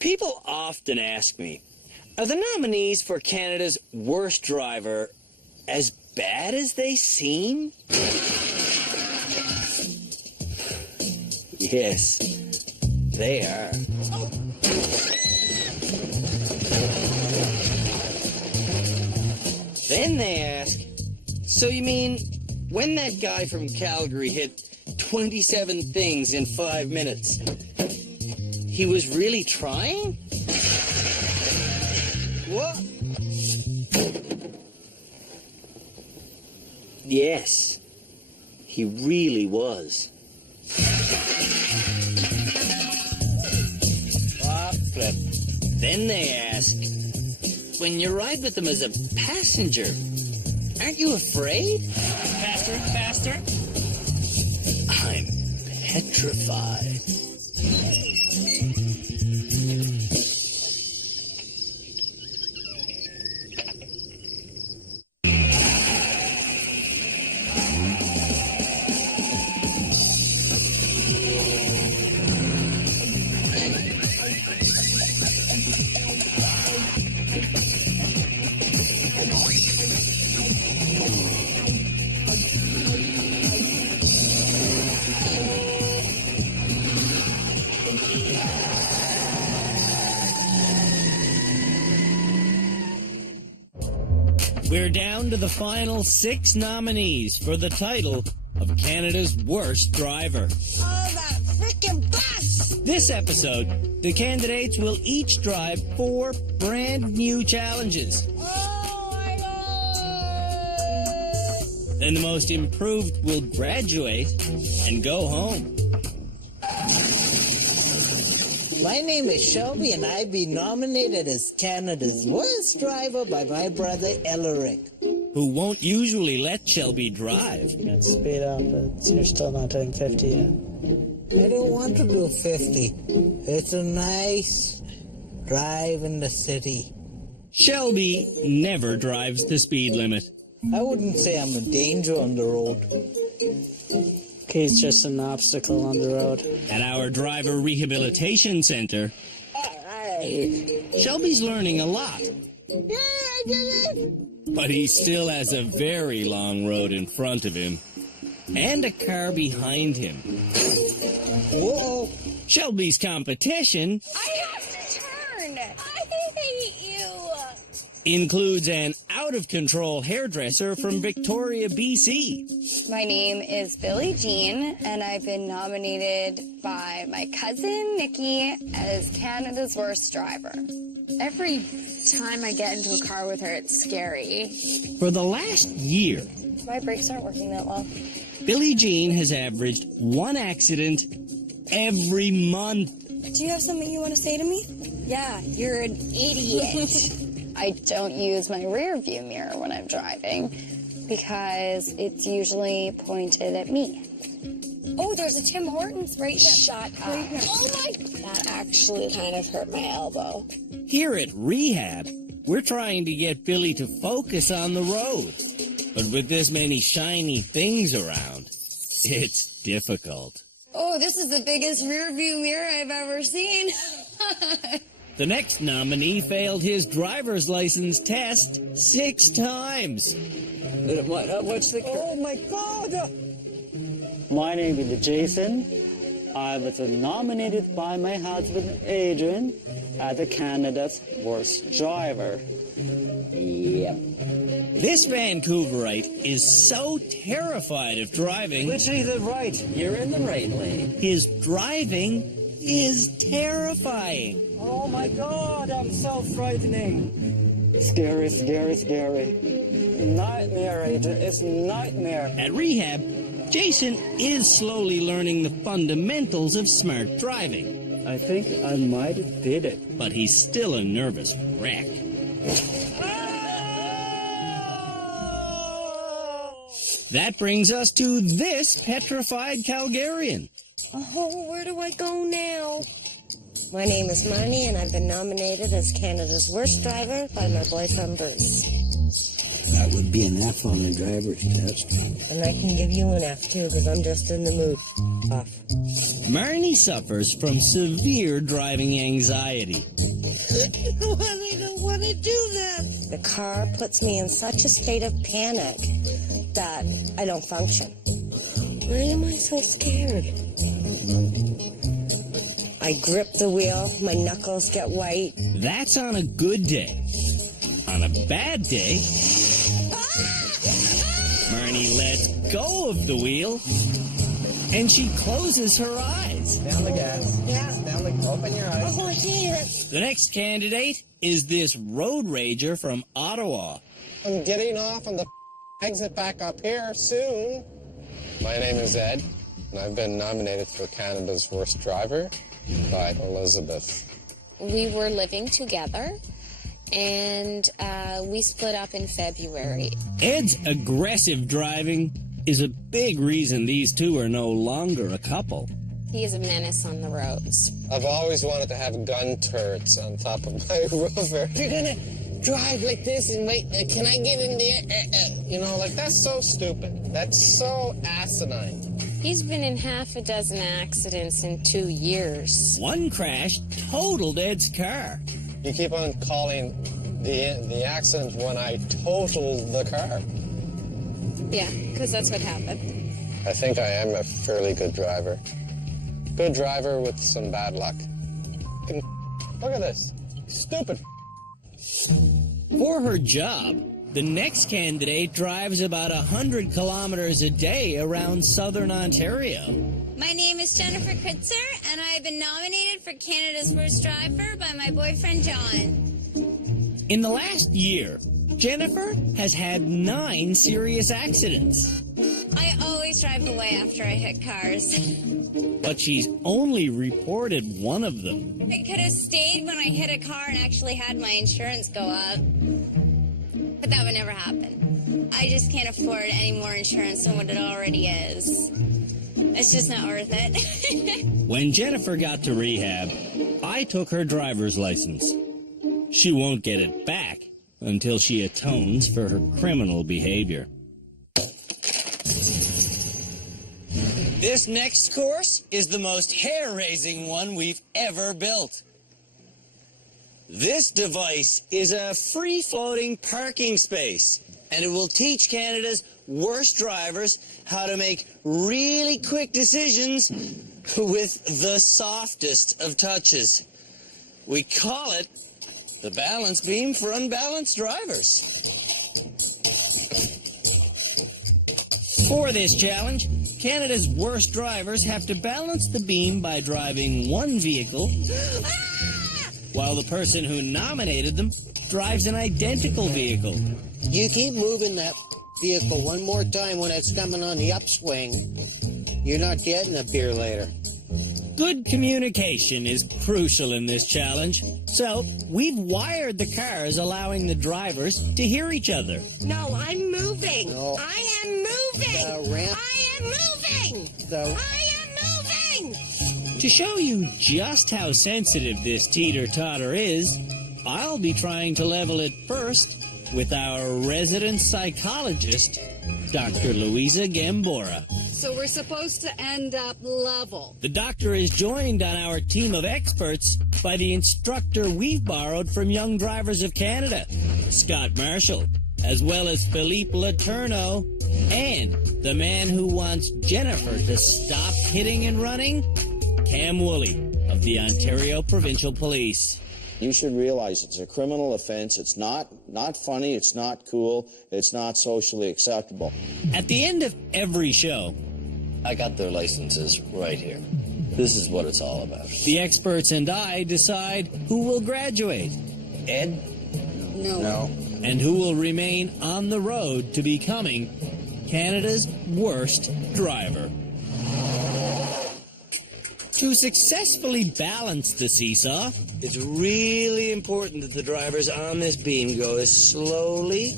People often ask me, are the nominees for Canada's worst driver as bad as they seem? Yes, they are. Then they ask, so you mean when that guy from Calgary hit 27 things in 5 minutes, he was really trying? What? Yes, he really was. Flip. Then they ask, when you ride with them as a passenger, aren't you afraid? Faster, faster. I'm petrified. We're down to the final 6 nominees for the title of Canada's worst driver. Oh, that frickin' bus! This episode, the candidates will each drive 4 brand new challenges. Oh my God! Then the most improved will graduate and go home. My name is Shelby, and I've been nominated as Canada's worst driver by my brother Elric. Who won't usually let Shelby drive. You can speed up, but you're still not doing 50 yet. I don't want to do 50. It's a nice drive in the city. Shelby never drives the speed limit. I wouldn't say I'm a danger on the road. He's just an obstacle on the road. At our driver rehabilitation center, Shelby's learning a lot. Yeah, I did it! But he still has a very long road in front of him. And a car behind him. Whoa! Shelby's competition I have to turn! I hate you! includes an out-of-control hairdresser from Victoria, BC. My name is Billie Jean, and I've been nominated by my cousin, Nikki, as Canada's worst driver. Every time I get into a car with her, it's scary. For the last year, My brakes aren't working that well. Billie Jean has averaged 1 accident every month. Do you have something you want to say to me? Yeah, you're an idiot. I don't use my rear view mirror when I'm driving because it's usually pointed at me. Oh, there's a Tim Hortons right there. Shut up. Oh my... That actually kind of hurt my elbow. Here at Rehab, we're trying to get Billy to focus on the road. But with this many shiny things around, it's difficult. Oh, this is the biggest rear view mirror I've ever seen. The next nominee failed his driver's license test 6 times. What's the... Oh, my God! My name is Jason. I was nominated by my husband, Adrian, as Canada's worst driver. Yep. This Vancouverite is so terrified of driving. Which is the right? You're in the right lane. His driving is terrifying. Oh my God, I'm so frightening. Scary, scary, scary. Nightmare, Adrian. It's nightmare. At Rehab, Jason is slowly learning the fundamentals of smart driving. I think I might have did it. But he's still a nervous wreck. That brings us to this petrified Calgarian. Oh, where do I go now? My name is Marnie, and I've been nominated as Canada's worst driver by my boyfriend Bruce. That would be an F on the driver's test. And I can give you an F too, because I'm just in the mood. Off. Marnie suffers from severe driving anxiety. I don't want to do that. The car puts me in such a state of panic that I don't function. Why am I so scared? I grip the wheel, my knuckles get white. That's on a good day. On a bad day, Marnie lets go of the wheel and she closes her eyes. Down the gas. Yeah. Down the, open your eyes. Oh, yeah. The next candidate is this road rager from Ottawa. I'm getting off on the exit back up here soon. My name is Ed, and I've been nominated for Canada's Worst Driver by Elizabeth. We were living together, and we split up in February. Ed's aggressive driving is a big reason these two are no longer a couple. He is a menace on the roads. I've always wanted to have gun turrets on top of my rover. You're gonna drive like this and wait, can I get in there? You know, like, that's so stupid. That's so asinine. He's been in half a dozen accidents in 2 years. One crash totaled Ed's car. You keep on calling the accident when I totaled the car. Yeah, because that's what happened. I think I am a fairly good driver. Good driver with some bad luck. Look at this. Stupid. For her job, the next candidate drives about 100 kilometers a day around southern Ontario. My name is Jennifer Kritzer, and I have been nominated for Canada's Worst Driver by my boyfriend John. In the last year, Jennifer has had 9 serious accidents. I always drive away after I hit cars. But she's only reported one of them. I could have stayed when I hit a car and actually had my insurance go up. But that would never happen. I just can't afford any more insurance than what it already is. It's just not worth it. When Jennifer got to rehab, I took her driver's license. She won't get it back until she atones for her criminal behavior. This next course is the most hair-raising one we've ever built. This device is a free-floating parking space, and it will teach Canada's worst drivers how to make really quick decisions with the softest of touches. We call it the balance beam for unbalanced drivers. For this challenge, Canada's worst drivers have to balance the beam by driving one vehicle, while the person who nominated them drives an identical vehicle. You keep moving that vehicle one more time when it's coming on the upswing, you're not getting a beer later. Good communication is crucial in this challenge, so we've wired the cars allowing the drivers to hear each other. No, I'm moving. No. I am moving. The ramp. I am moving. The- I am moving. To show you just how sensitive this teeter-totter is, I'll be trying to level it first with our resident psychologist, Dr. Louisa Gambora. So we're supposed to end up level. The doctor is joined on our team of experts by the instructor we've borrowed from Young Drivers of Canada, Scott Marshall, as well as Philippe Letourneau, and the man who wants Jennifer to stop hitting and running, Cam Woolley of the Ontario Provincial Police. You should realize it's a criminal offense. It's not funny. It's not cool. It's not socially acceptable. At the end of every show, I got their licenses right here. This is what it's all about. the experts and I decide who will graduate. Ed? No. And who will remain on the road to becoming Canada's worst driver. To successfully balance the seesaw, it's really important that the drivers on this beam go as slowly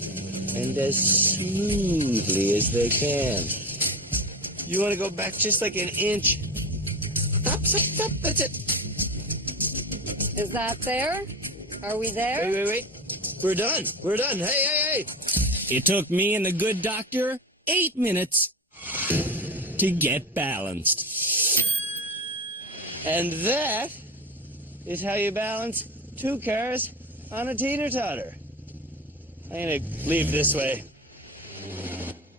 and as smoothly as they can. You want to go back just like an inch. Stop, that's it. Is that there? Are we there? Wait. We're done. Hey. It took me and the good doctor 8 minutes to get balanced. And that is how you balance 2 cars on a teeter-totter. I'm gonna leave this way.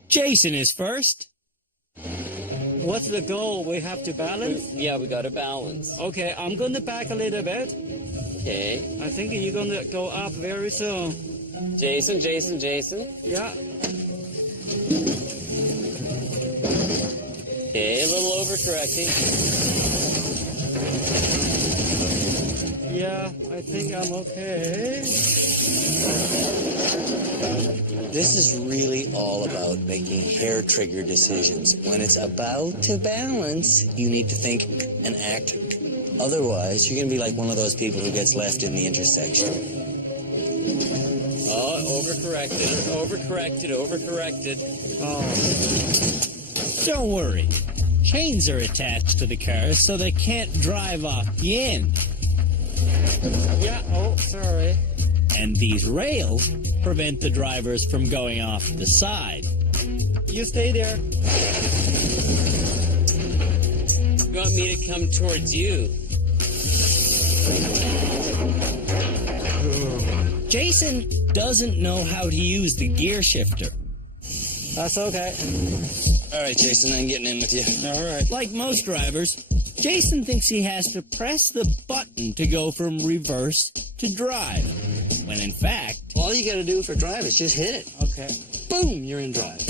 Jason is first. What's the goal? We have to balance? Yeah, we gotta balance. Okay, I'm gonna back a little bit. Okay. I think you're gonna go up very soon. Jason. Yeah. Okay, a little overcorrecting. Yeah, I think I'm okay. This is really all about making hair-trigger decisions. When it's about to balance, you need to think and act. Otherwise, you're going to be like one of those people who gets left in the intersection. Oh, overcorrected. Oh. Don't worry. Chains are attached to the cars so they can't drive off the end. Yeah, oh, sorry. And these rails prevent the drivers from going off the side. You stay there. You want me to come towards you? Jason doesn't know how to use the gear shifter. That's okay. All right, Jason, I'm getting in with you. All right. Like most drivers, Jason thinks he has to press the button to go from reverse to drive, when in fact... All you got to do for drive is just hit it. Okay. Boom, you're in drive.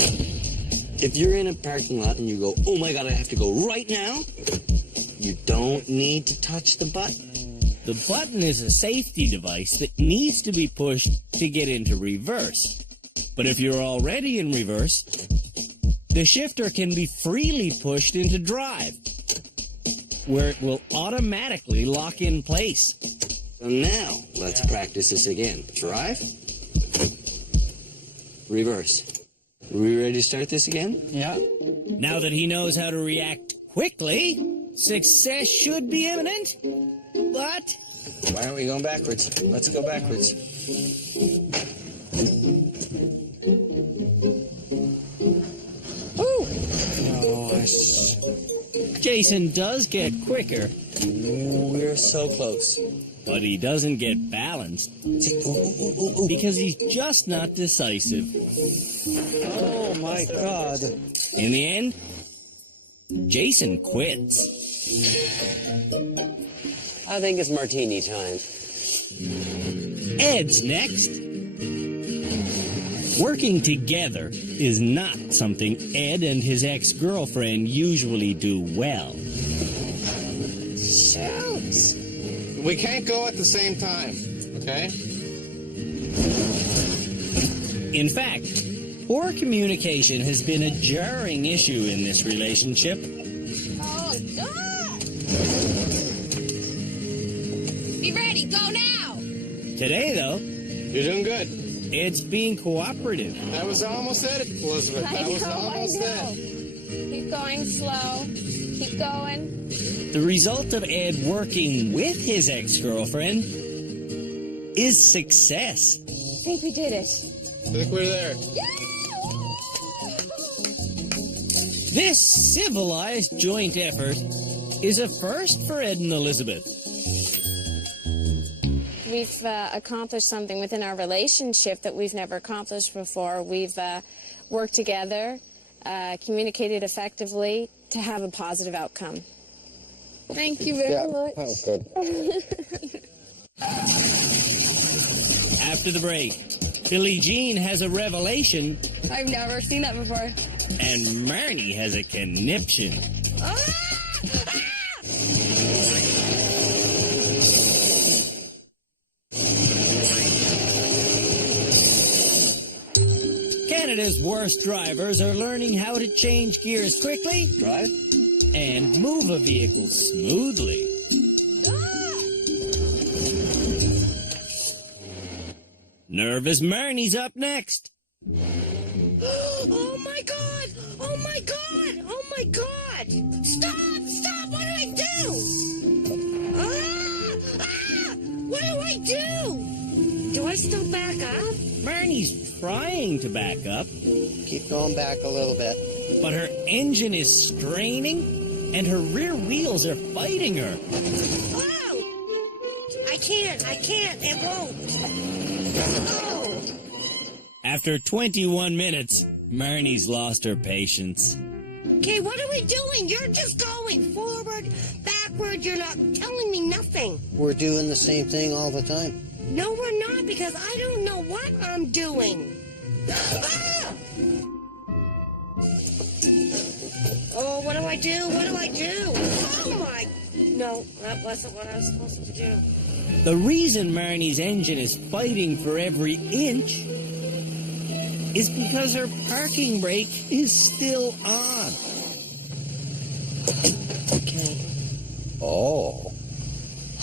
If you're in a parking lot and you go, oh my God, I have to go right now, you don't need to touch the button. The button is a safety device that needs to be pushed to get into reverse. But if you're already in reverse, the shifter can be freely pushed into drive, where it will automatically lock in place. So now, let's practice this again. Drive. Reverse. Are we ready to start this again? Yeah. Now that he knows how to react quickly, success should be imminent. But... Why aren't we going backwards? Let's go backwards. Jason does get quicker. We're so close. But he doesn't get balanced. Because he's just not decisive. Oh my God. In the end, Jason quits. I think it's martini time. Ed's next. Working together is not something Ed and his ex-girlfriend usually do well. Shouts. We can't go at the same time, okay? In fact, poor communication has been a jarring issue in this relationship. Oh, stop! Be ready, go now! Today, though, You're doing good. Ed's being cooperative. That was almost it, Elizabeth. That was almost it. Keep going slow. Keep going. The result of Ed working with his ex-girlfriend is success. I think we did it. I think we're there. This civilized joint effort is a first for Ed and Elizabeth. We've accomplished something within our relationship that we've never accomplished before. We've worked together, communicated effectively to have a positive outcome. Thank you very much. Oh, good. After the break, Billie Jean has a revelation, I've never seen that before. and Marnie has a conniption. Canada's worst drivers are learning how to change gears quickly, Drive. and move a vehicle smoothly. Nervous Marnie's up next. Oh my God! Oh my God! Oh my God! Stop! Stop! What do I do? What do I do? Do I still back up? Marnie's trying to back up. Keep going back a little bit. But her engine is straining, and her rear wheels are fighting her. Oh! I can't, it won't. Oh! After 21 minutes, Marnie's lost her patience. Okay, what are we doing? You're just going forward, backward, you're not telling me nothing. We're doing the same thing all the time. No, we're not, because I don't know what I'm doing. Ah! Oh, what do I do? What do I do? Oh, my... No, that wasn't what I was supposed to do. The reason Marnie's engine is fighting for every inch is because her parking brake is still on. Okay. Oh.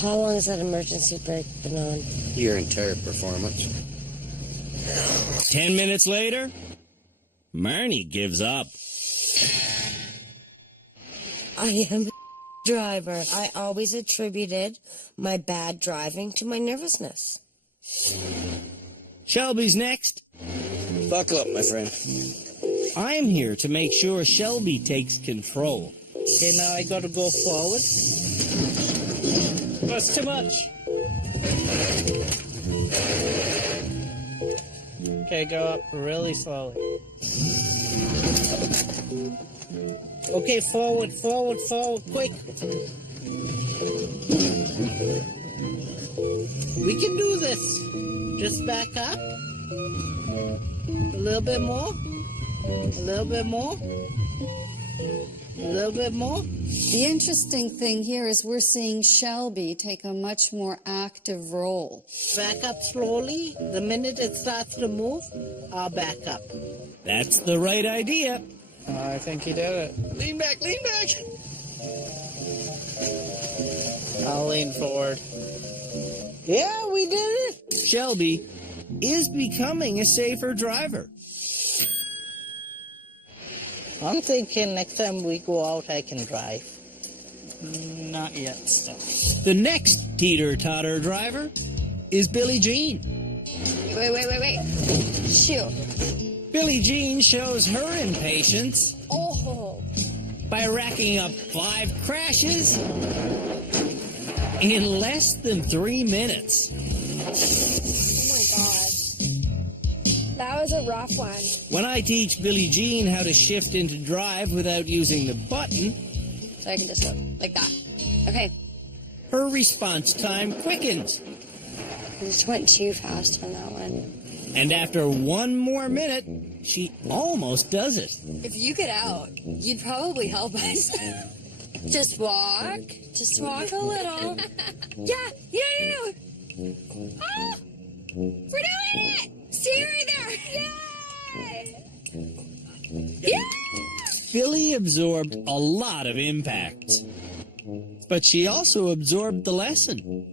How long has that emergency brake been on? Your entire performance. 10 minutes later, Marnie gives up. I am a driver. I always attributed my bad driving to my nervousness. Shelby's next. Buckle up, my friend. I'm here to make sure Shelby takes control. Okay, now I gotta go forward. That's too much. Okay, go up really slowly. Okay, forward, quick. We can do this. Just back up. A little bit more. A little bit more. A little bit more. The interesting thing here is we're seeing Shelby take a much more active role. Back up slowly. The minute it starts to move, I'll back up. That's the right idea. I think he did it. Lean back, lean back. I'll lean forward. Yeah, we did it. Shelby is becoming a safer driver. I'm thinking next time we go out, I can drive. Not yet, still. The next teeter-totter driver is Billie Jean. Wait. Shoot. Billie Jean shows her impatience Oh. by racking up 5 crashes in less than 3 minutes. Oh my gosh. That was a rough one. When I teach Billie Jean how to shift into drive without using the button, So I can just go like that. Okay. her response time quickens. I just went too fast on that one. And after 1 more minute, she almost does it. If you get out, you'd probably help us. Just walk. Just walk a little. Yeah. Oh, we're doing it! Stay right there. Yay! Yeah! Billie absorbed a lot of impact, but she also absorbed the lesson.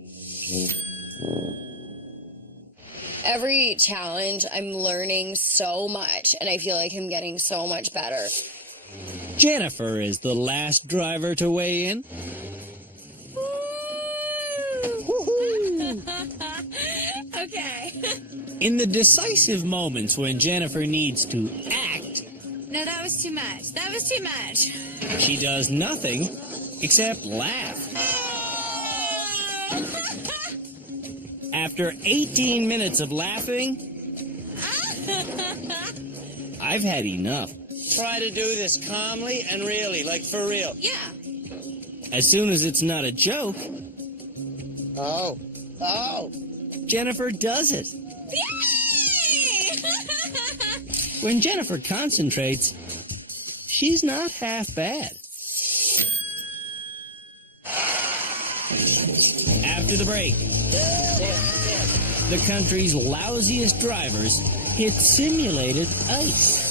Every challenge, I'm learning so much, and I feel like I'm getting so much better. Jennifer is the last driver to weigh in. Okay. In the decisive moments when Jennifer needs to act, No, that was too much. That was too much. she does nothing except laugh. After 18 minutes of laughing, I've had enough. Try to do this calmly and really, like for real. Yeah. As soon as it's not a joke, Oh. Jennifer does it. Yay! When Jennifer concentrates, she's not half bad. After the break, the country's lousiest drivers hit simulated ice.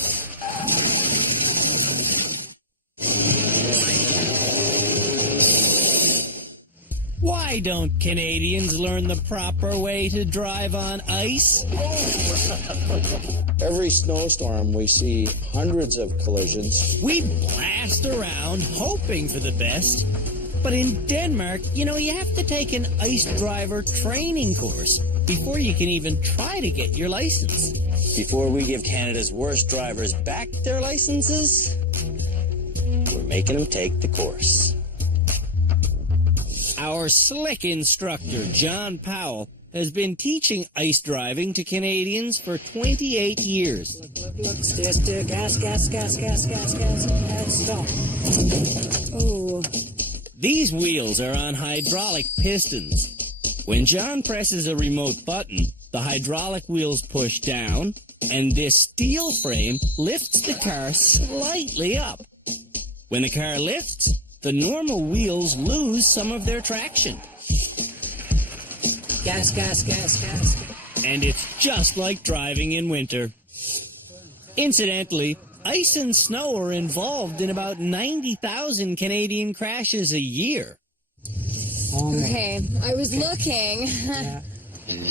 Why don't Canadians learn the proper way to drive on ice? Every snowstorm, we see hundreds of collisions. We blast around hoping for the best. But in Denmark, you have to take an ice driver training course. before you can even try to get your license. Before we give Canada's worst drivers back their licenses, we're making them take the course. Our slick instructor, John Powell, has been teaching ice driving to Canadians for 28 years. Look, steer, gas, stop. Oh. These wheels are on hydraulic pistons. When John presses a remote button, the hydraulic wheels push down, and this steel frame lifts the car slightly up. When the car lifts, the normal wheels lose some of their traction. Gas. And it's just like driving in winter. Incidentally, ice and snow are involved in about 90,000 Canadian crashes a year. Okay, I was looking.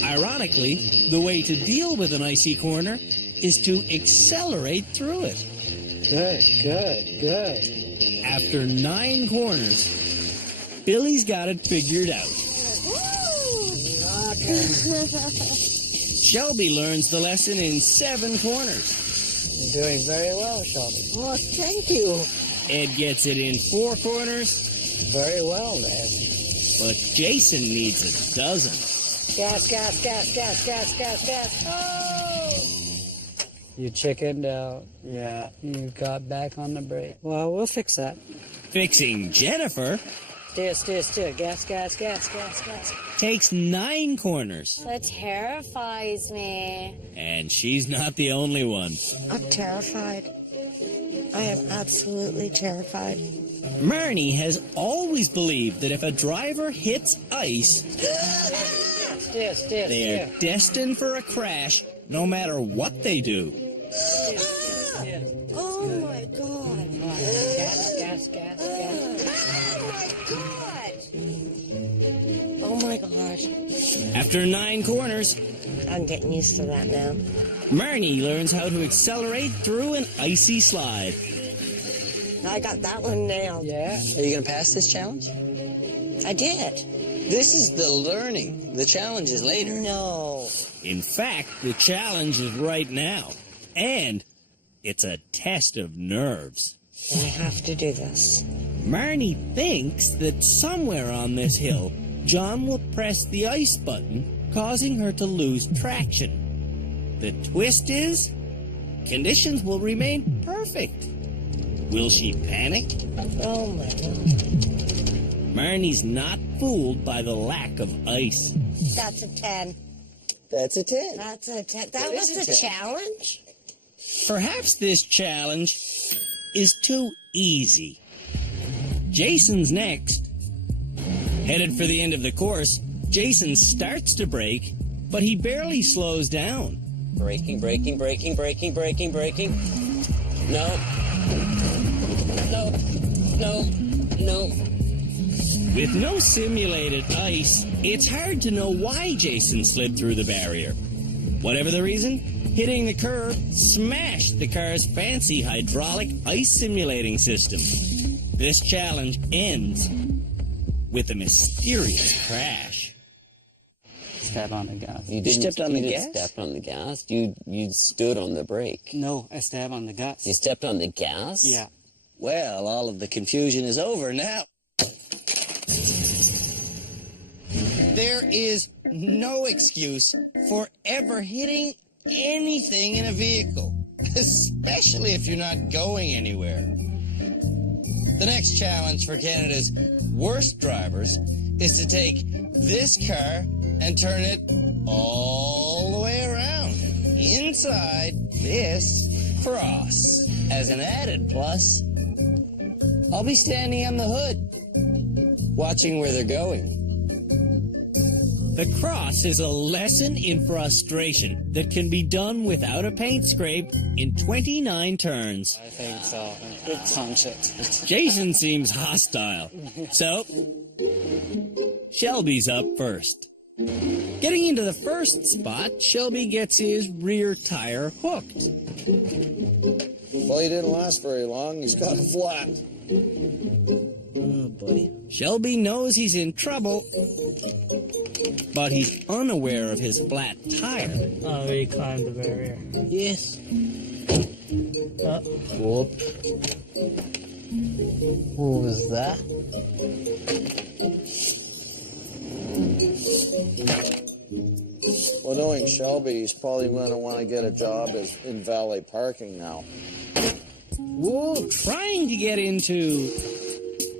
Ironically, the way to deal with an icy corner is to accelerate through it. Good. After 9 corners, Billy's got it figured out. Shelby learns the lesson in 7 corners. You're doing very well, Shelby. Oh, thank you. Ed gets it in 4 corners. Very well, Ed. But Jason needs a dozen. Gas. Oh! You chickened out. Yeah, you got back on the brake. Well, we'll fix that. Fixing Jennifer Steer. Gas. takes 9 corners. That terrifies me. And she's not the only one. I'm terrified. I am absolutely terrified. Marnie has always believed that if a driver hits ice, Steer. they are destined for a crash no matter what they do. Oh my God. Gas. Oh my gosh. After 9 corners, I'm getting used to that now. Marnie learns how to accelerate through an icy slide. I got that one nailed. Yeah. Are you going to pass this challenge? I did. This is the learning. The challenge is later. No. In fact, the challenge is right now. And it's a test of nerves. I have to do this. Marnie thinks that somewhere on this hill, John will press the ice button, causing her to lose traction. The twist is, conditions will remain perfect. Will she panic? Oh my God. Marnie's not fooled by the lack of ice. That's a 10. That's a 10. That's a 10. That was the challenge? Perhaps this challenge is too easy. Jason's next. Headed for the end of the course, Jason starts to brake, but he barely slows down. Braking. No. With no simulated ice, it's hard to know why Jason slid through the barrier. Whatever the reason, hitting the curb smashed the car's fancy hydraulic ice simulating system. This challenge ends with a mysterious crash. Step on the gas. You stepped on the gas? Stepped on the gas? You stood on the brake. No, I stepped on the gas. You stepped on the gas? Yeah. Well, all of the confusion is over now. There is no excuse for ever hitting anything in a vehicle, especially if you're not going anywhere. The next challenge for Canada's worst drivers is to take this car and turn it all the way around inside this cross. As an added plus, I'll be standing on the hood, watching where they're going. The cross is a lesson in frustration that can be done without a paint scrape in 29 turns. I think so. Good punch it. Jason seems hostile. So, Shelby's up first. Getting into the first spot, Shelby gets his rear tire hooked. Well, he didn't last very long. He's got a flat. Oh, boy. Shelby knows he's in trouble, but he's unaware of his flat tire. Oh, we climbed the barrier. Yes. Whoop. What was that? Well, knowing Shelby, he's probably going to want to get a job in valet parking now. Whoa, trying to get into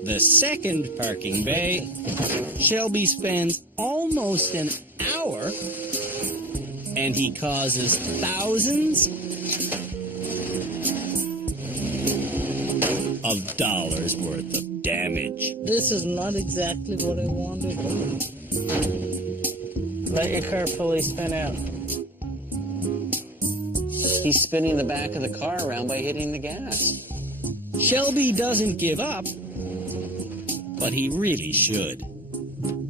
the second parking bay, Shelby spends almost an hour, and he causes thousands of dollars worth of damage. This is not exactly what I wanted. Let your car fully spin out. He's spinning the back of the car around by hitting the gas. Shelby doesn't give up, but he really should.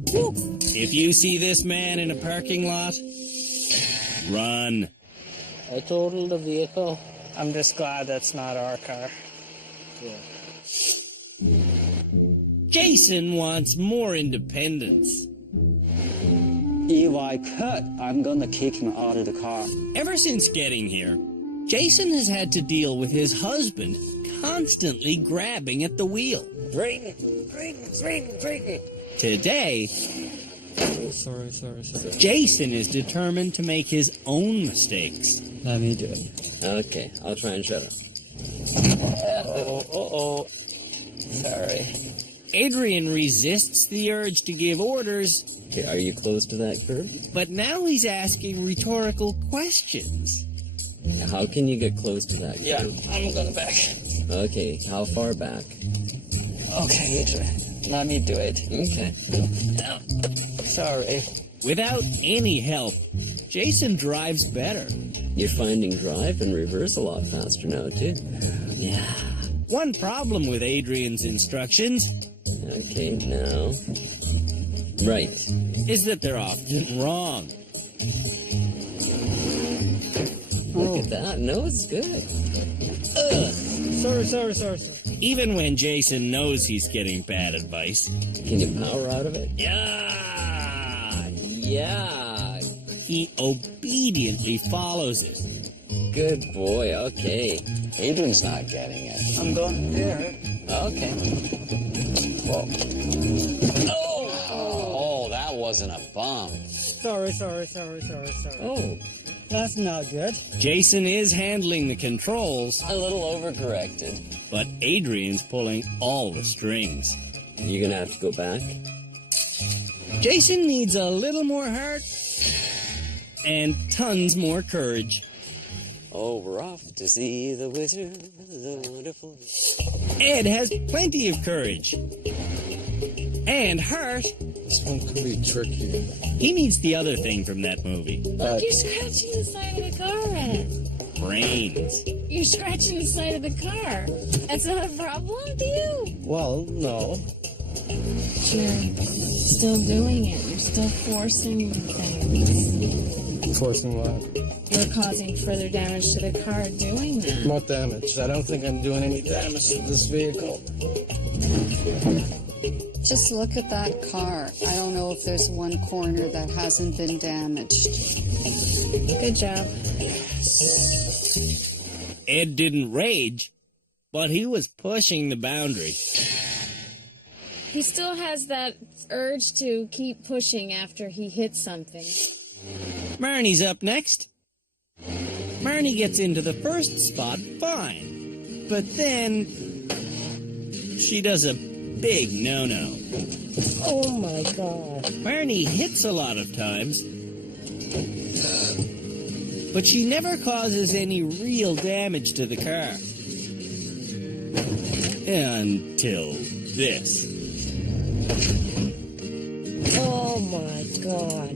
If you see this man in a parking lot, run. I totaled the vehicle. I'm just glad that's not our car. Jason wants more independence. If I could, I'm gonna kick him out of the car. Ever since getting here, Jason has had to deal with his husband constantly grabbing at the wheel. Drink. Today, Sorry. Jason is determined to make his own mistakes. Let me do it. Okay, I'll try and shut up. Sorry. Adrian resists the urge to give orders, Okay, are you close to that curb? but now he's asking rhetorical questions. How can you get close to that curb? Yeah, I'm gonna back. Okay, how far back? Okay, Adrian. Let me do it. Okay. Sorry. Without any help, Jason drives better. You're finding drive and reverse a lot faster now, too. Yeah. One problem with Adrian's instructions Okay, now. Right. is that they're often wrong. Look at that. No, it's good. Sorry. Even when Jason knows he's getting bad advice, Can you power out of it? yeah, Yeah. he obediently follows it. Good boy. Okay. Adrian's not getting it. I'm going there. Okay. Whoa. Oh, that wasn't a bump. Sorry. Oh, That's not good. Jason is handling the controls, a little overcorrected. but Adrian's pulling all the strings. You're gonna have to go back. Jason needs a little more heart and tons more courage. Oh, we're off to see the wizard, the wonderful. Ed has plenty of courage and heart. This one could be tricky. He needs the other thing from that movie. You're scratching the side of the car, Ed. Brains. You're scratching the side of the car. That's not a problem to you. Well, no. You're still doing it. You're still forcing things. Forcing what? You're causing further damage to the car doing that. What damage? I don't think I'm doing any damage to this vehicle. Just look at that car. I don't know if there's one corner that hasn't been damaged. Good job. Ed didn't rage, but he was pushing the boundary. He still has that urge to keep pushing after he hits something. Marnie's up next. Marnie gets into the first spot fine, but then she does a big no-no. Oh my God. Marnie hits a lot of times, but she never causes any real damage to the car. Until this. Oh my God.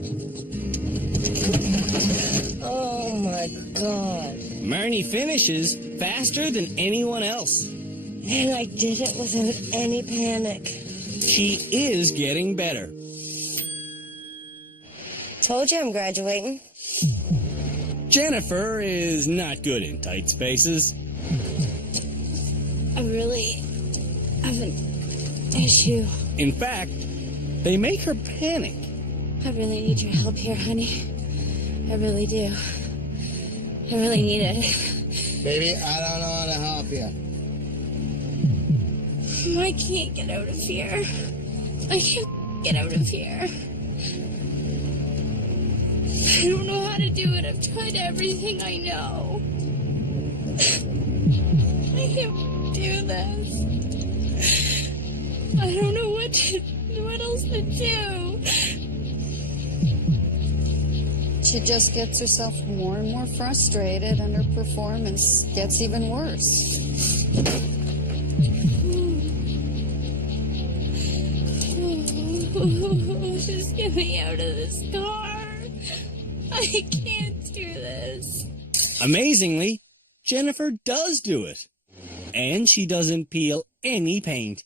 Oh my God. Marnie finishes faster than anyone else. And I did it without any panic. She is getting better. Told you I'm graduating. Jennifer is not good in tight spaces. I really haven't issue. In fact, they make her panic. I really need your help here, honey. I really do. I really need it. Baby, I don't know how to help you. I can't get out of here. I can't get out of here. I don't know how to do it. I've tried everything I know. I can't do this. I don't know what else to do. She just gets herself more and more frustrated, and her performance gets even worse. Just get me out of this car. I can't do this. Amazingly, Jennifer does do it. And she doesn't peel any paint.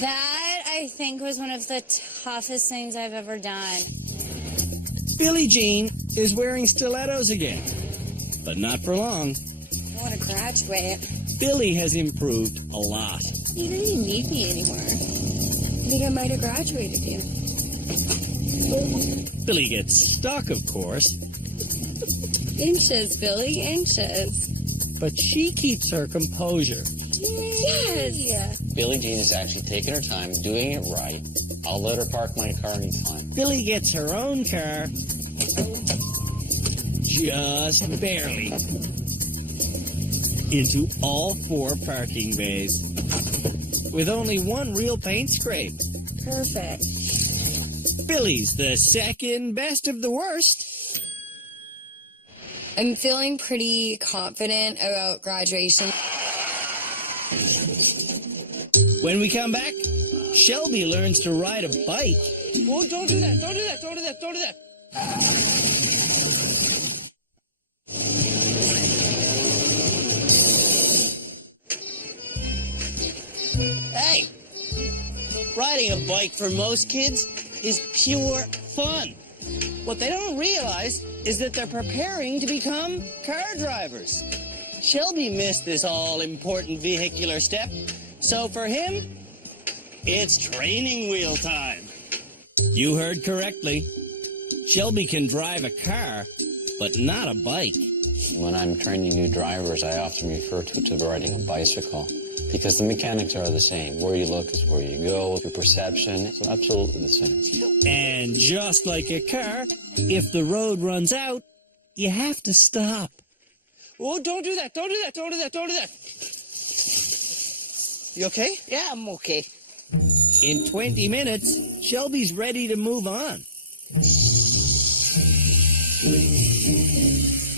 That, I think, was one of the toughest things I've ever done. Billie Jean is wearing stilettos again. But not for long. I want to graduate. Billie has improved a lot. You don't even need me anymore. I think I might have graduated you. Billie gets stuck, of course. Inches, Billy, inches. But she keeps her composure. Yes. Billie Jean is actually taking her time, doing it right. I'll let her park my car anytime. Billie gets her own car. Just barely. Into all 4 parking bays. With only 1 real paint scrape. Perfect. Billie's the second best of the worst. I'm feeling pretty confident about graduation. When we come back, Shelby learns to ride a bike. Oh, don't do that, don't do that, don't do that, don't do that. Hey, riding a bike for most kids is pure fun. What they don't realize is that they're preparing to become car drivers. Shelby missed this all-important vehicular step, so for him, it's training wheel time. You heard correctly. Shelby can drive a car, but not a bike. When I'm training new drivers, I often refer to riding a bicycle because the mechanics are the same. Where you look is where you go. Your perception is absolutely the same. And just like a car, if the road runs out, you have to stop. Oh, don't do that, don't do that, don't do that, don't do that. You okay? Yeah, I'm okay. In 20 minutes, Shelby's ready to move on.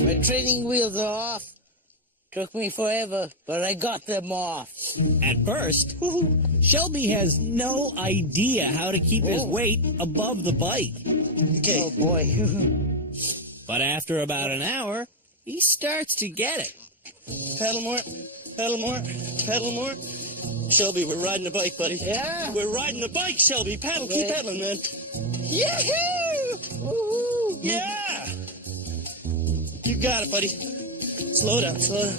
My training wheels are off. Took me forever, but I got them off. At first, Shelby has no idea how to keep his weight above the bike. Okay. Oh, boy. But after about an hour, he starts to get it. Pedal more, pedal more, pedal more. Shelby, we're riding a bike, buddy. Yeah. We're riding the bike, Shelby. Paddle, keep pedaling, man. Yahoo! Woo-hoo! Yeah! You got it, buddy. Slow down, slow down.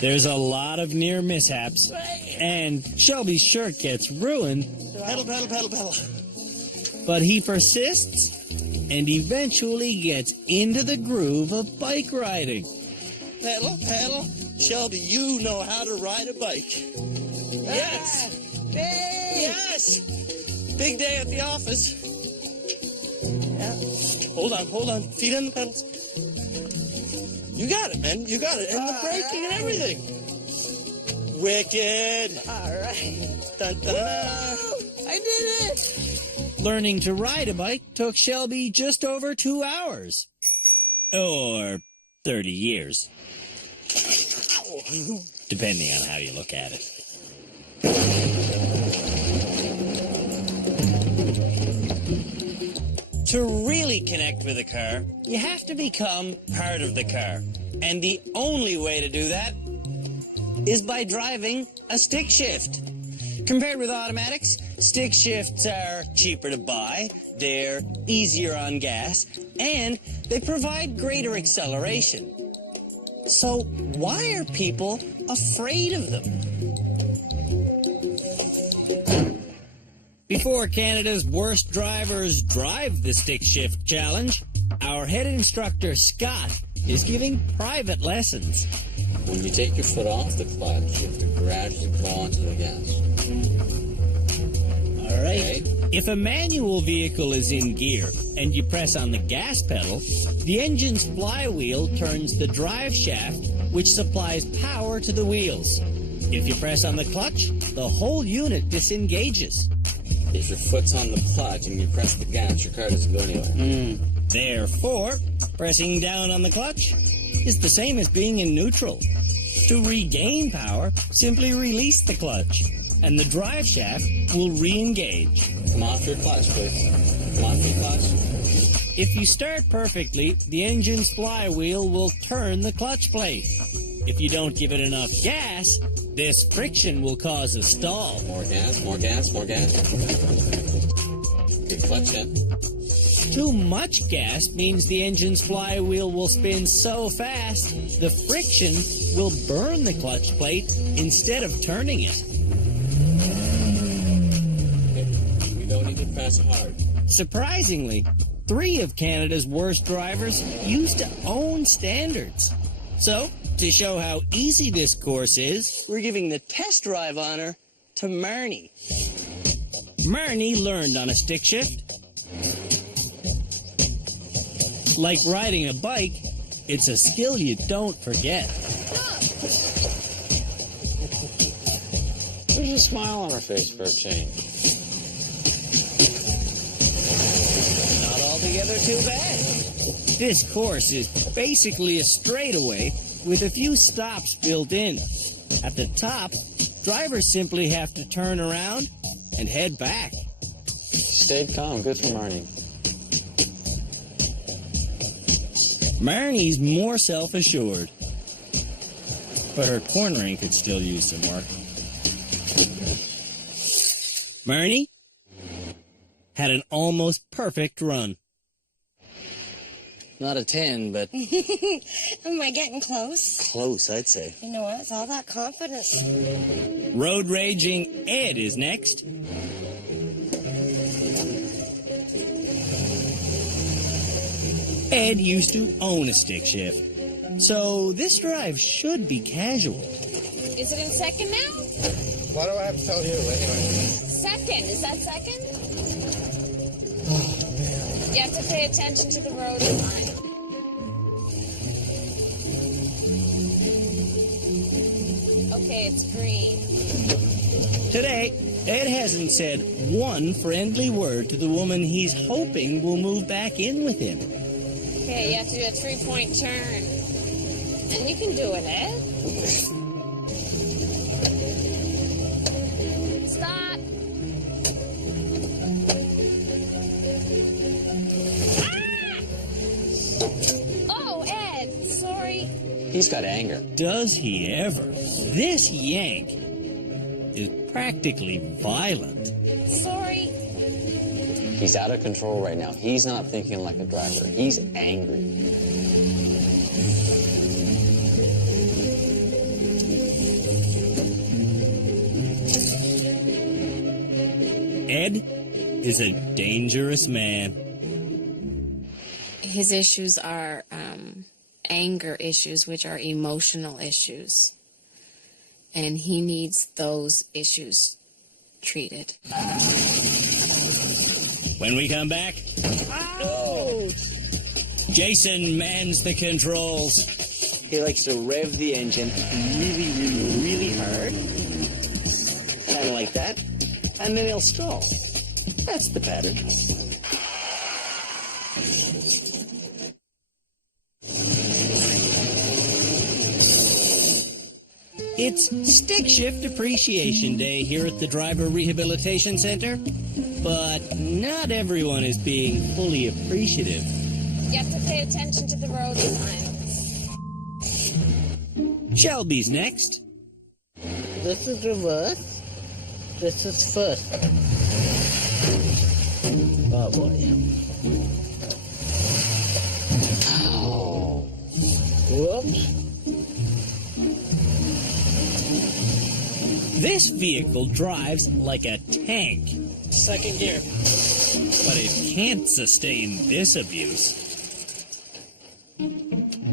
There's a lot of near mishaps, and Shelby's shirt gets ruined. Pedal, pedal, pedal, pedal. But he persists and eventually gets into the groove of bike riding. Pedal, pedal. Shelby, you know how to ride a bike. Yes! Yes! Big day at the office. Yeah. Hold on. Feet on the pedals. You got it, man. You got it. And the braking and everything. Wicked. All right. Dun, dun, dun. I did it. Learning to ride a bike took Shelby just over 2 hours. Or 30 years. Depending on how you look at it. To really connect with a car, you have to become part of the car. And the only way to do that is by driving a stick shift. Compared with automatics, stick shifts are cheaper to buy, they're easier on gas, and they provide greater acceleration. So why are people afraid of them? Before Canada's worst drivers drive the stick shift challenge, our head instructor, Scott, is giving private lessons. When you take your foot off the clutch, you have to gradually go onto the gas. All right. If a manual vehicle is in gear and you press on the gas pedal, the engine's flywheel turns the drive shaft, which supplies power to the wheels. If you press on the clutch, the whole unit disengages. If your foot's on the clutch and you press the gas, your car doesn't go anywhere. Therefore, pressing down on the clutch is the same as being in neutral. To regain power, simply release the clutch, and the drive shaft will re-engage. Come off your clutch, please. Come off your clutch. If you start perfectly, the engine's flywheel will turn the clutch plate. If you don't give it enough gas, this friction will cause a stall. More gas, more gas, more gas. Good clutch in. Too much gas means the engine's flywheel will spin so fast, the friction will burn the clutch plate instead of turning it. We don't need to press hard. Surprisingly, 3 of Canada's worst drivers used to own standards. So, to show how easy this course is, We're giving the test drive honor to Marnie. Marnie learned on a stick shift. Like riding a bike, it's a skill you don't forget. There's a smile on her face for a change. Not altogether too bad. This course is basically a straightaway with a few stops built in. At the top, drivers simply have to turn around and head back. Stayed calm. Good for Marnie. Marnie's more self-assured, but her cornering could still use some work. Marnie had an almost perfect run. Not a 10, but Am I getting close? close, I'd say. You know what? It's all that confidence. Road raging Ed is next. Ed used to own a stick shift, so this drive should be casual. Is it in second now? Why do I have to tell you anyway? Second. Is that second? You have to pay attention to the road sign. Okay, it's green. Today, Ed hasn't said one friendly word to the woman he's hoping will move back in with him. Okay, you have to do a 3-point turn. And you can do it, Ed. Stop. Ah! Oh, Ed, sorry. He's got anger. Does he ever? This yank is practically violent. Sorry. He's out of control right now. He's not thinking like a driver. He's angry. Ed is a dangerous man. His issues are anger issues, which are emotional issues. And he needs those issues treated. When we come back, Jason mans the controls. He likes to rev the engine really, really, really hard. Kind of like that. And then he'll stall. That's the pattern. It's Stick Shift Appreciation Day here at the Driver Rehabilitation Center, but not everyone is being fully appreciative. You have to pay attention to the road signs. Shelby's next. This is reverse. This is first. Oh boy. Ow. Whoops. This vehicle drives like a tank. Second gear. But it can't sustain this abuse.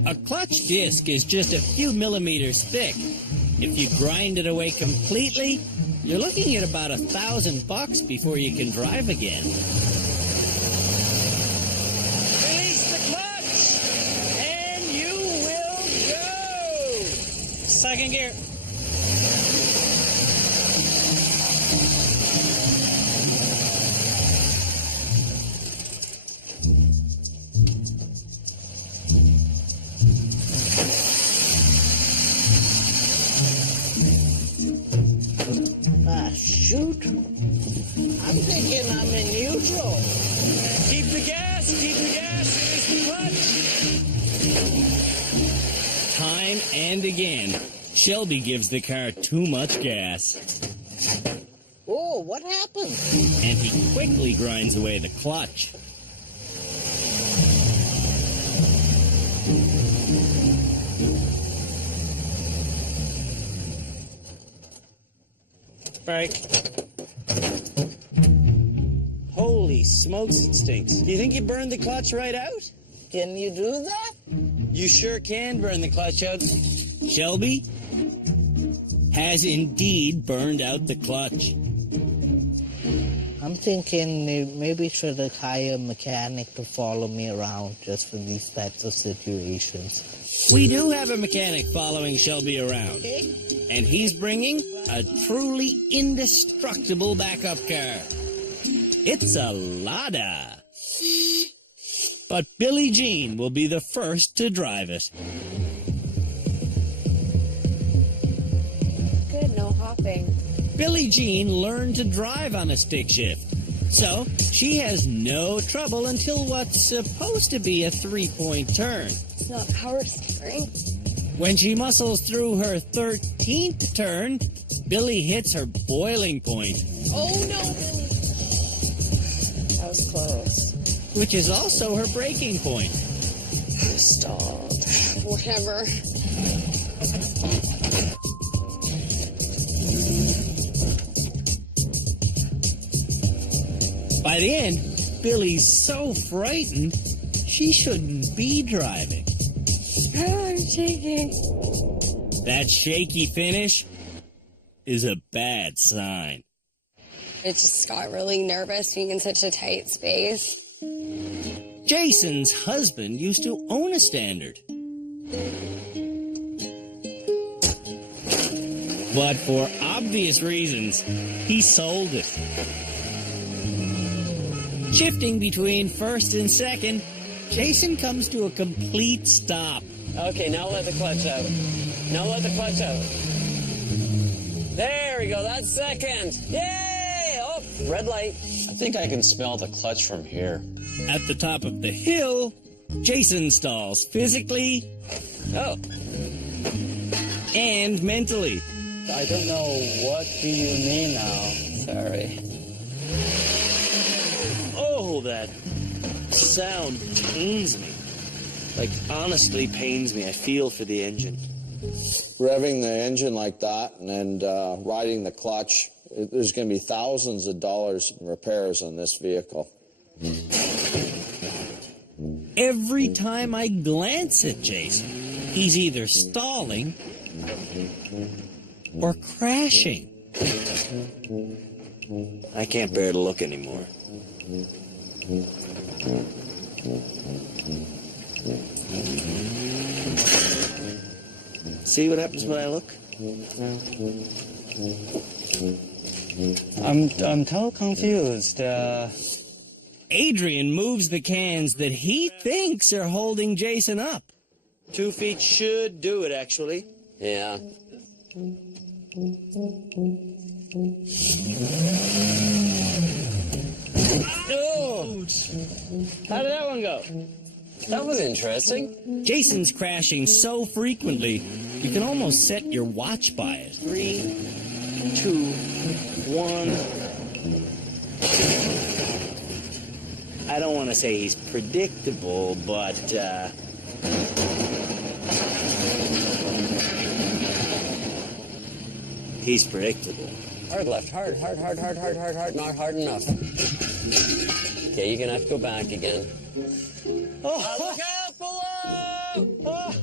A clutch disc is just a few millimeters thick. If you grind it away completely, you're looking at about $1,000 before you can drive again. Release the clutch, and you will go. Second gear. Shoot. I'm thinking I'm in neutral. Keep the gas, release the clutch. Time and again, Shelby gives the car too much gas. Oh, what happened? And he quickly grinds away the clutch. Brake. Holy smokes, it stinks. Do you think you burned the clutch right out? Can you do that? You sure can burn the clutch out. Shelby has indeed burned out the clutch. I'm thinking maybe should I hire a mechanic to follow me around just for these types of situations. We do have a mechanic following Shelby around. And he's bringing a truly indestructible backup car. It's a Lada. But Billie Jean will be the first to drive it. Good, no hopping. Billie Jean learned to drive on a stick shift. So she has no trouble until what's supposed to be a 3-point turn. It's not power steering. When she muscles through her 13th turn, Billie hits her boiling point. Oh no, Billy. That was close. Which is also her breaking point. Stalled. Whatever. By the end, Billie's so frightened, she shouldn't be driving. Oh, I'm shaking. That shaky finish is a bad sign. It just got really nervous being in such a tight space. Jason's husband used to own a Standard. But for obvious reasons, he sold it. Shifting between first and second, Jason comes to a complete stop. Okay, now let the clutch out. Now let the clutch out. There we go, that's second. Yay! Oh, red light. I think I can smell the clutch from here. At the top of the hill, Jason stalls physically and mentally. I don't know what do you mean now. Sorry. Oh, that sound pains me. Like, honestly pains me. I feel for the engine. Revving the engine like that and riding the clutch, there's going to be thousands of dollars in repairs on this vehicle. Every time I glance at Jason, he's either stalling or crashing. I can't bear to look anymore. See what happens when I look? I'm totally confused. Adrian moves the cans that he thinks are holding Jason up. 2 feet should do it, actually. Yeah. Oh! How did that one go? That was interesting. Jason's crashing so frequently, you can almost set your watch by it. 3, 2, 1. I don't want to say he's predictable, but He's predictable. Hard left, hard, not hard enough. Okay, you're gonna have to go back again. Oh, look out below! Oh.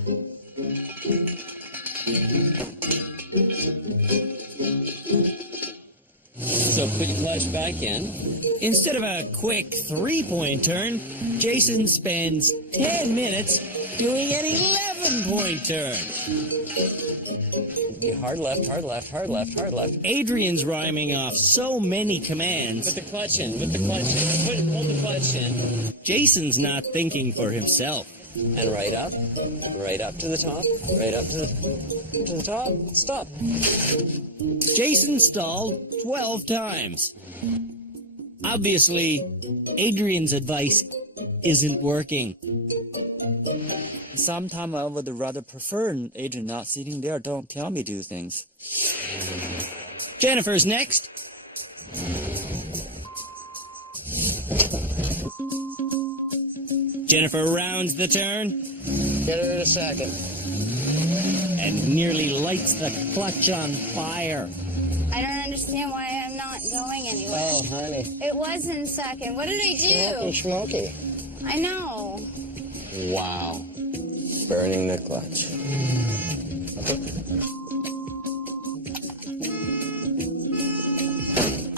So put your clutch back in. Instead of a quick 3-point turn, Jason spends 10 minutes doing an 11-point turn. Hard left, hard left, hard left, hard left. Adrian's rhyming off so many commands. Put the clutch in, put the clutch in, hold the clutch in. Jason's not thinking for himself. And right up to the top, right up to the top, stop. Jason stalled 12 times. Obviously, Adrian's advice isn't working. Sometimes I would rather prefer an agent not sitting there. Don't tell me to do things. Jennifer's next. Jennifer rounds the turn. Get her in a second. And nearly lights the clutch on fire. I don't understand why I'm not going anywhere. Oh, honey. It was in second. What did I do? Smoky. I know. Wow. Burning the clutch.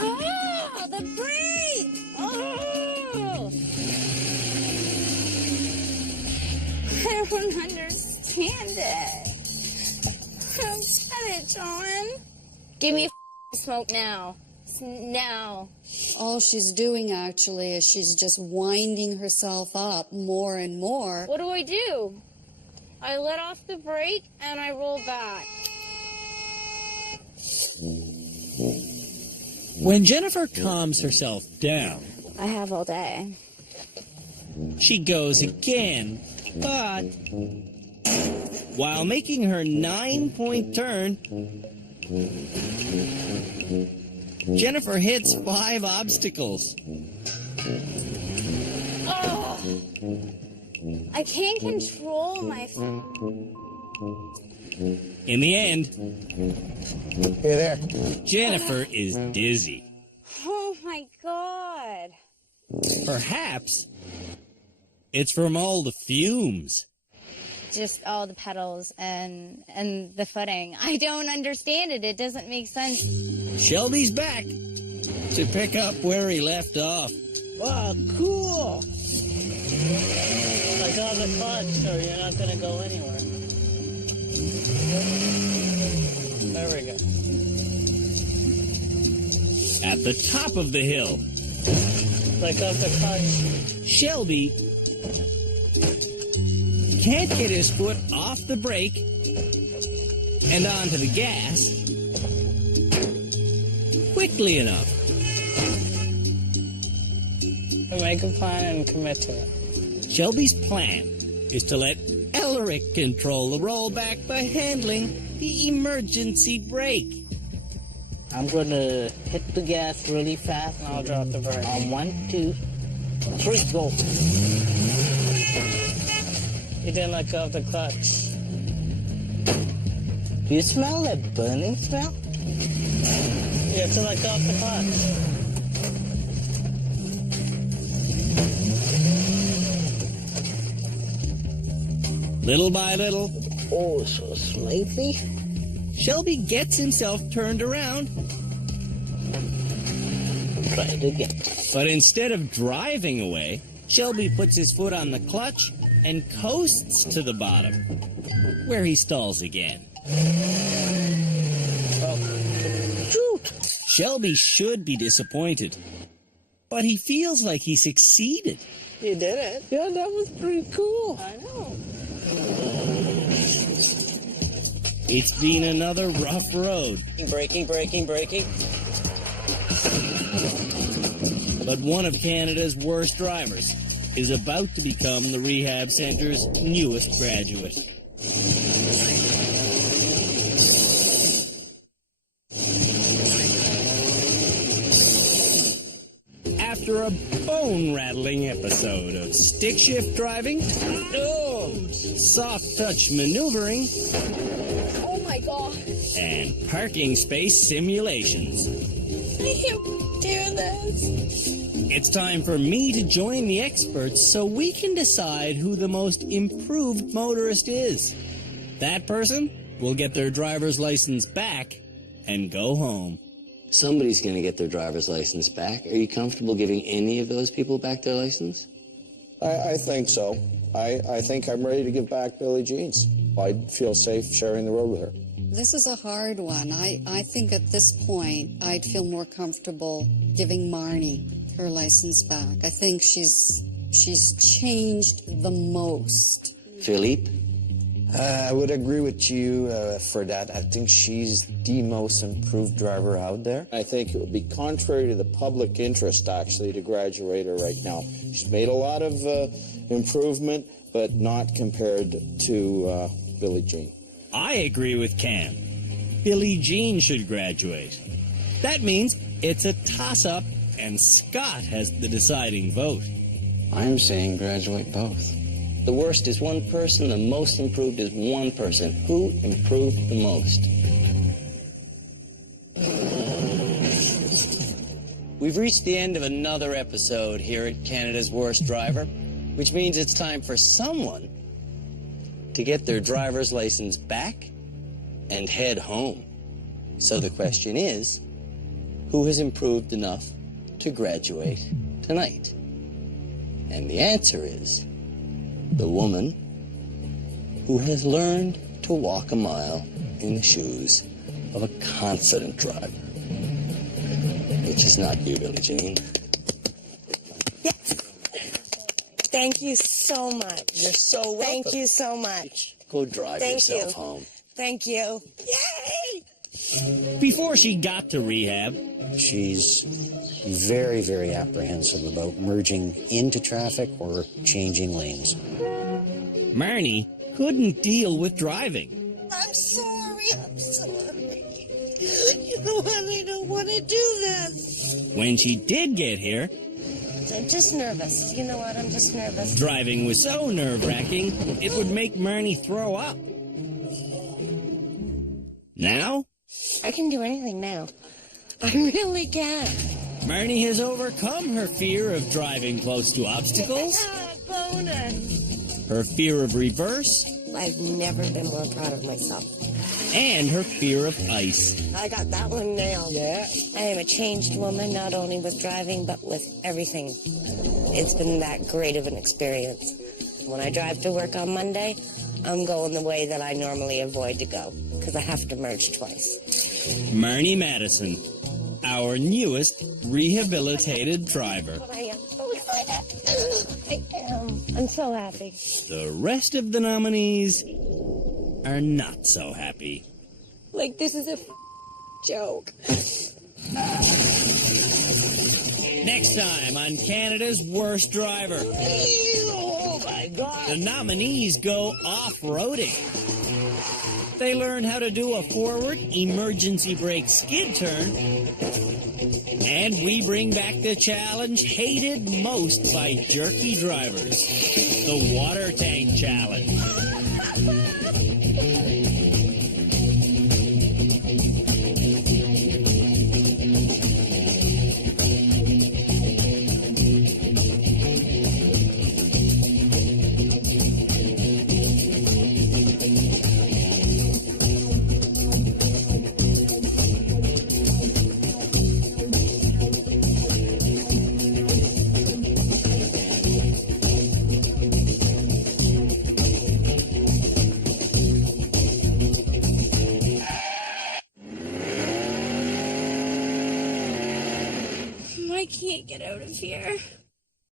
Oh, the brake! Oh! I don't understand it. I'm it, John. Give me a smoke now. Now. All she's doing actually is she's just winding herself up more and more. What do? I let off the brake and I roll back. When Jennifer calms herself down, I have all day. she goes again, but while making her 9-point turn, Jennifer hits 5 obstacles. Oh! I can't control my... In the end, You're there. Jennifer is dizzy. Oh my God. Perhaps it's from all the fumes. Just all the pedals and the footing. I don't understand it. It doesn't make sense. Shelby's back to pick up where he left off. Wow, cool. I got the clutch, so you're not going to go anywhere. There we go. At the top of the hill, Let go of the clutch. Shelby can't get his foot off the brake and onto the gas quickly enough. Make a plan and commit to it. Shelby's plan is to let Elric control the rollback by handling the emergency brake. I'm going to hit the gas really fast and I'll drop the brake. On 1, 2, 3, go. You didn't let go of the clutch. Do you smell that burning smell? You have to let go of the clutch. Little by little, Oh, so sleepy. Shelby gets himself turned around. Try it again. But instead of driving away, Shelby puts his foot on the clutch and coasts to the bottom, where he stalls again. Shelby should be disappointed, but he feels like he succeeded. You did it. Yeah, that was pretty cool. I know. It's been another rough road. Braking. But one of Canada's worst drivers is about to become the rehab center's newest graduate. After a bone-rattling episode of stick shift driving, soft touch maneuvering, my God. and parking space simulations. I can't do this. It's time for me to join the experts so we can decide who the most improved motorist is. That person will get their driver's license back and go home. Somebody's going to get their driver's license back. Are you comfortable giving any of those people back their license? I think so. I think I'm ready to give back Billie Jean's. I'd feel safe sharing the road with her. This is a hard one. I think at this point I'd feel more comfortable giving Marnie her license back. I think she's changed the most. Philippe? I would agree with you for that. I think she's the most improved driver out there. I think it would be contrary to the public interest, actually, to graduate her right now. She's made a lot of improvement, but not compared to Billie Jean. I agree with Cam. Billie Jean should graduate. That means it's a toss-up, and Scott has the deciding vote. I'm saying graduate both. The worst is one person, the most improved is one person. Who improved the most? We've reached the end of another episode here at Canada's Worst Driver, which means it's time for someone to get their driver's license back and head home. So the question is, who has improved enough to graduate tonight? And the answer is the woman who has learned to walk a mile in the shoes of a confident driver. Which is not you, Billie Jean. Yes. Thank you so much. You're so welcome. Thank you so much. Go drive Thank yourself you. home. Thank you. Yay! Before she got to rehab, She's very, very apprehensive about merging into traffic or changing lanes. Marnie couldn't deal with driving. I'm sorry. You know what? I don't want to do this. When she did get here, I'm just nervous. You know what? I'm just nervous. driving was so nerve-wracking, it would make Marnie throw up. Now, I can do anything now. I really can. Marnie has overcome her fear of driving close to obstacles, Boner. her fear of reverse, I've never been more proud of myself. and her fear of ice. I got that one nailed. Yeah. I am a changed woman, not only with driving, but with everything. It's been that great of an experience. When I drive to work on Monday, I'm going the way that I normally avoid to go, because I have to merge twice. Marnie Madison, our newest rehabilitated driver. But I am so excited. I am. I'm so happy. The rest of the nominees are not so happy. Like, this is a joke. Next time on Canada's Worst Driver. Oh my God. The nominees go off-roading. They learn how to do a forward emergency brake skid turn. And we bring back the challenge hated most by jerky drivers. The water tank challenge. I can't get out of here.